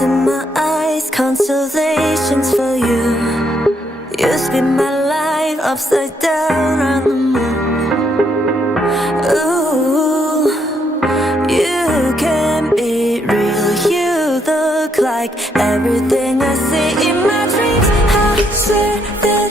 tears in my eyes, constellations for you. You spin my life upside down on the moon. Ooh, you can be real. You look like everything I see in my dreams. I swear that